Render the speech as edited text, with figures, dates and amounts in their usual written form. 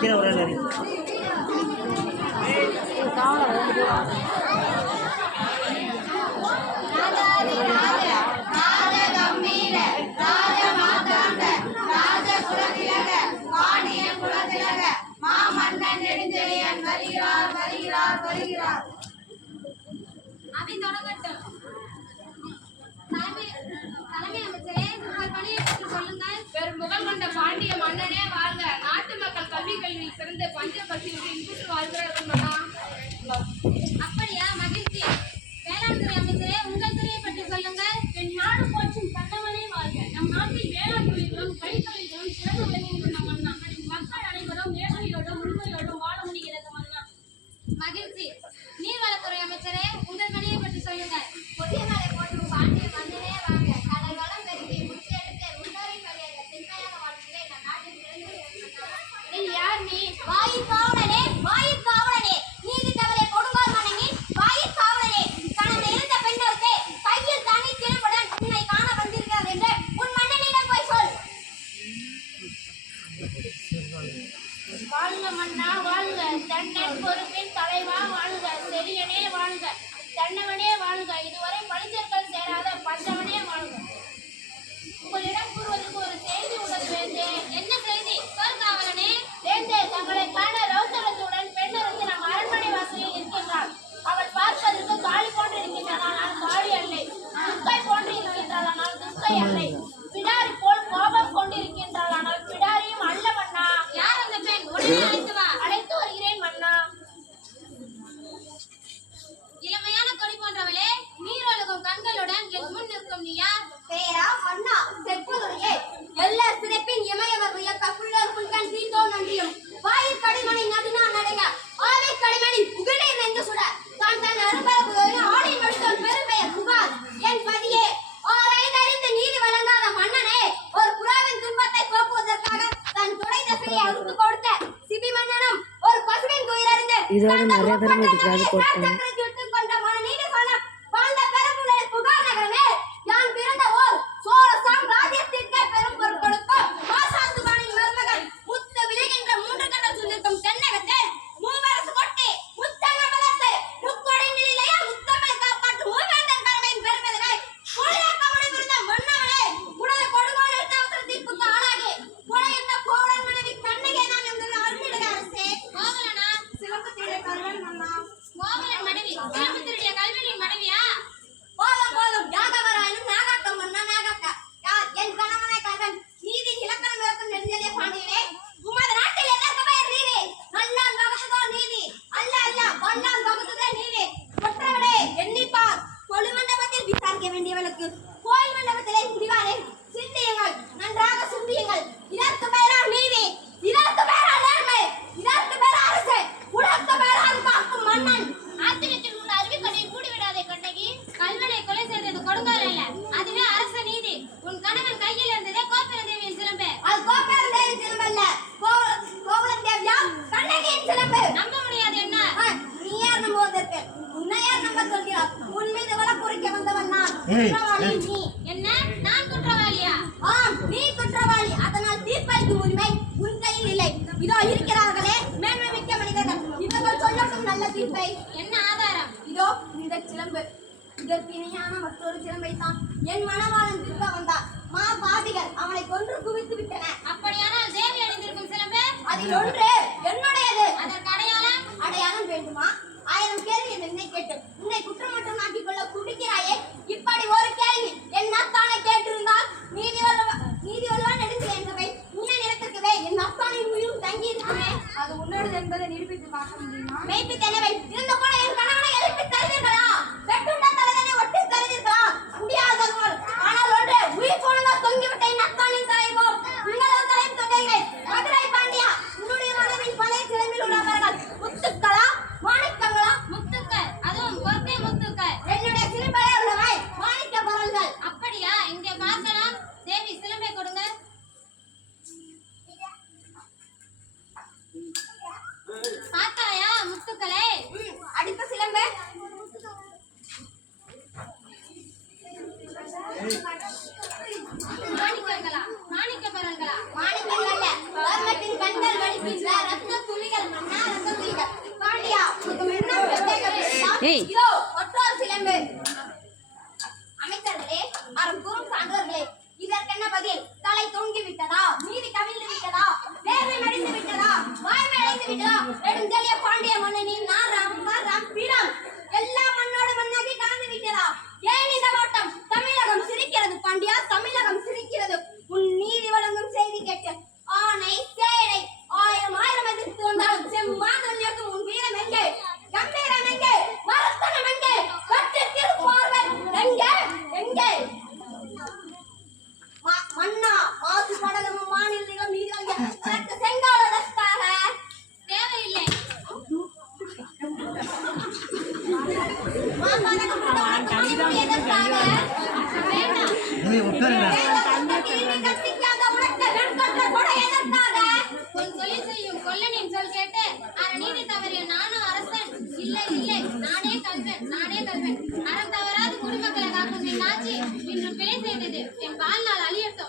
கீழே ஒரு மாமன்னன் நெடுஞ்செழியன் வருகிறார் வருகிறார் வருகிறார். அதை தொடங்கட்டும். தலைமை அமைச்சரே, உங்கள் பணியை பற்றி சொல்லுங்கள். பெரும் புகழ் கொண்ட பாண்டிய மன்னனே வாழ்க. நாட்டு மக்கள் கல்வியில் சிறந்து பஞ்ச பசியின்றி இன்புற்று வாழ்கிறார்கள் மன்னா. அப்படியா, மகிழ்ச்சி. வேளாண் துறை அமைச்சரே, உங்கள் துறையை பற்றி சொல்லுங்கள். என் நாடு போற்றும் கண்ணவனே வாழ்க. நம் நாட்டில் வேளாண் தொழில்களும் கைத்தொழில்களும் சிறந்து விளங்குகின்றன மன்னா. மக்கள் அனைவரும் நேர்மையோடும் உண்மையோடும் வாழ முடிகிறது மன்னா. மகிழ்ச்சி. நீர்வளத்துறை அமைச்சரே, உங்கள் பணியை பற்றி சொல்லுங்கள். புதிய மலை போற்றும் பாண்டிய மன்னனே வாழ்க. கடல் வளம் பெருகி முச்செடுத்து முன்னோரின் வழியாக திண்மையாக வாழ்கிறேன். நம் நாட்டில் சிறந்து யார் நீ? வாயிற்காவலனே, வாயிற்காவலனே, நீதி தவறை கொடுங்கால் மன்னனே, வாயிற்காவலனே, கணவன் இருந்த பெண்ணோருக்கு கையில் தனி திருப்புடன் உன்னை காண வந்திருக்கிறது என்று உன் மன்னனிடம் போய் சொல். வாழ்க மன்னா வாழ்க. தன்னன் பொறுப்பின் தலைவா வாழ்க. செரியனே வாழ்க. தன்னவனே வாழ்க. இதுவரை பழிச்சற்கள் சேராத பஞ்சவனே வாழ்க. உங்களிடம் கூறுவதற்கு ஒரு செய்தி உள்ளது வேந்தே. என்ன செய்தி? சொற்காவலனே. வேந்தே, தங்களை காண ரௌத்தரத்துடன் பெண்ணரசு நம் அரண்மனை வாசலில் இருக்கின்றாள். அவள் பார்ப்பதற்கு காளி போன்று இருக்கின்றாள், ஆனால் காளி அல்லை. துர்க்கை போன்று இருக்கின்றாள், ஆனால் துர்க்கை அல்லை. பிடாரி போல் கோபம் கொண்டிருக்கின்றாள், ஆனால் பிடாரியும் அல்ல மன்னா. யார் அந்த பெண்? உடனே அழைத்து வா. அழைத்து வருகிறேன் மன்னா. இளமையான கொடி போன்றவளே, நீரொழுகும் கண்களுடன் என் முன் நிற்கும் நீ யார்? பேரா மன்னா, செப்புதுரையே. எல்லா சிறப்பின் இமயவர் உயர்த்த புள்ளர் புல்கன் தீந்தோ நன்றியும் வாயிற் கடிமணி நதினா நடைங்க ஆலை கடிமணி புகழே நெஞ்சு சுட தான் தன் அரும்பரப்புகளை ஆடை மடுத்தோன் பெரும்பெயர் புகார். என் பதியே, ஆரை தறிந்து நீதி வழங்காத மன்னனே, ஒரு புறாவின் துன்பத்தை போக்குவதற்காக தன் துணை தசையை அறுத்து கொடுத்த சிபி மன்னனும் ஒரு பசுவின் துயரறிந்து இதோட நிறைய பேர் இருக்காது போட்டேன். கொண்ட மனநீதி சொன்ன வாழ்ந்த பெரும்புள்ள புகார் நகரமே, யான் பிறந்த ஓர் சோழ சாம்ராஜ்யத்திற்கே பெரும் பொருள் கொடுக்கும் மாசாத்துவானின் மருமகன் முத்து விளைகின்ற மூன்று கடல் சொல்லிருக்கும் தென்னகத்தை மூவரசு கொட்டி முத்தங்க மலர்த்து முக்கொடை நிலையிலேயே முத்தமிழை காப்பாற்று மூவேந்தன் கடமையின் பெருமைகளை கொலையாக்க முடிவிருந்த மன்னவனே, உடலை கொடுமாறு எடுத்த அவசர தீர்ப்புக்கு ஆளாகி கொலையிட்ட கோவலன் மனைவி கண்ணகை நான் எங்கள் அருளிடுக அரசே. கோவலனா? சிவப்பு திருடைய கல்வன் மன்னா. கோவலன் மனைவி சிவப்பு திருடைய கல்வனின் மனைவியா? போதும் போதும். யாகவராயனும் நாகாக்கம் மன்னா நாகாக்க. யார்? என் கணவனை கல்வன். நீதி இலக்கணம் விளக்கும் நெடுஞ்செழிய பாண்டியனே, உமது நாட்டில் எதற்கு பெயர் நீதி? நல்லான் வகுத்ததோ நீதி? அல்ல அல்ல, வல்லான் வகுத்ததே நீதி. கொற்றவளே, எண்ணிப்பார். கொலு மண்டபத்தில் விசாரிக்க வேண்டியவளுக்கு கோயில் மண்டபத்திலே முடிவானே சிந்தியுங்கள், நன்றாக சிந்தியுங்கள். இதற்கு பெயரா நீதி? இதற்கு பெயரா நேர்மை? இதற்கு பெயரா அரசு? உனக்கு பெயரா காக்கும் மன்னன்? ஆத்திரத்தில் உள்ள அறிவிக்கொடை மூடிவிடாதே கண்ணகி. கல்வனை கொலை செய்தது கொடுங்கால் அல்ல, அதுவே அரச நீதி. உன் கணவன் கையில் இருந்ததே கோப்பெர தேவியின் சிலம்பு. அது கோப்பெர தேவியின் சிலம்பு அல்ல, கோவலன் தேவியா கண்ணகியின் சிலம்பு. நம்ப முடியாது. என்ன நீ யார் நம்புவதற்கு? உன்னை யார் நம்ப சொல்கிறார்? உன் மீது வழக்குரைக்க வந்தவன் நான். குற்றவாளி நீ. என்ன? நான் குற்றவாளியா? ஆம், நீ குற்றவாளி. அதனால் தீர்ப்பளிக்கும் உரிமை உன் கையில் இல்லை. இதோ இருக்கிறார்களே மேன்மை மிக்க மனிதர்கள், இவர்கள் சொல்லட்டும் நல்ல தீர்ப்பை. என்ன ஆதாரம்? இதோ இந்த சிலம்பு. இதற்கு இணையான மற்றொரு சிலம்பை தான் என் மணவாளன் திருத்த வந்தார். மா பாதிகள் அவனை கொன்று குவித்து விட்டன. அப்படியானால் தேவி அணிந்திருக்கும் சிலம்பு அதில் ஒன்று என்னுடையது. அதற்கு அடையாளம்? அடையாளம் வேண்டுமா? 1000 கேள்வி என்னை கேட்டு உன்னை குற்றமற்றம் ஆக்கிக் கொள்ள குடிக்கிறாயே. இப்படி ஒரு கேள்வி என் அத்தானை கேட்டிருந்தால் நீதி வல்லுவான் எடுத்து என்பவை உன்னை நிலத்திற்கவே என் அத்தானின் உயிரும் தங்கி இருக்குமே. அது உன்னோடு என்பதை நிரூபித்து பார்க்க முடியுமா? மெய்ப்பித்தனவை இருந்த போல என் கணவனை எழுப்பி தருவீர்களா? வெட்டுண்ட தலைவனை ஒட்டி தருவீர்களா? முடியாதவர்கள். ஆனால் ஒன்று, உயிர் போனதால் தொங்கிவிட்ட என் அத்தானின் தலைவோ உங்களது தலையும் தொங்கைகள். மதுரை பாண்டியா, உன்னுடைய மனைவின் பழைய சிலம்பில் உள்ளவர்கள் முத்துக்களா மாணிக்கங்களா? முத்துக்கள். அதுவும் கொற்கை முத்துக்கள். என்னுடைய சிலம்பிலே உள்ளவை மாணிக்க பரல்கள். அப்படியா? இங்கே பார்க்கலாம். தேவி சிலம்பை கொடுங்க. பார்த்தாயா முத்துக்களை? அடித்த சிலம்பு மாணிக்கங்களா? மாணிக்க பரல்களா? மாணிக்கங்கள் அல்ல, கண்கள் வடிக்கின்ற ரத்ன ஏய். இதோ மற்றொரு சிலம்பு. அமைச்சர்களே, அறம் கூறும் சான்றோர்களே, இதற்கென்ன பதில்? தலை தொங்கி விட்டதா, நீதி கவிழ்ந்து விட்டதா, வேர்வை மடிந்து விட்டதா, வாய்மை அடைந்து விட்டதா? நெடுஞ்செழிய பாண்டிய மன்னனின் நாராம் பீடம் எல்லாம் மண்ணோடு மண்ணாகி கலந்து விட்டதா? ஏன் இந்த வாட்டம்? தமிழகம் சிரிக்கிறது பாண்டியா, தமிழகம் சிரிக்கிறது. உன் நீதி வழங்கும் செய்தி கேட்டு ஆணை சேனை ஆயிரம் ஆயிரம் எதிர்த்து வந்தாலும் செம்மாதம் இருக்கும் உன் வீரம் எங்கே? கம்பீரம் எங்கே? மரத்தனம் எங்கே? கட்டு திருப்பார்வை எங்கே? எங்கே? மன்னா மாசு படலமும் மாநிலங்களும் மீது எனக்கு செங்காலதற்காக தேவையில்லை. எதற்காக வேண்டாம். கத்திக்காத உனக்கு வெண்கொற்ற கொடை எதற்காக? உன் தொழில் செய்யும் கொல்லனின் சொல் கேட்டு அறநீதி தவறிய நானும் அரசன். இல்லை இல்லை, நானே கல்வன், நானே கல்வன். அறம் தவறாது குடிமக்களை காக்கும் என் ஆட்சி இன்று பிழை செய்தது. என் வாழ்நாள் அழியட்டும்.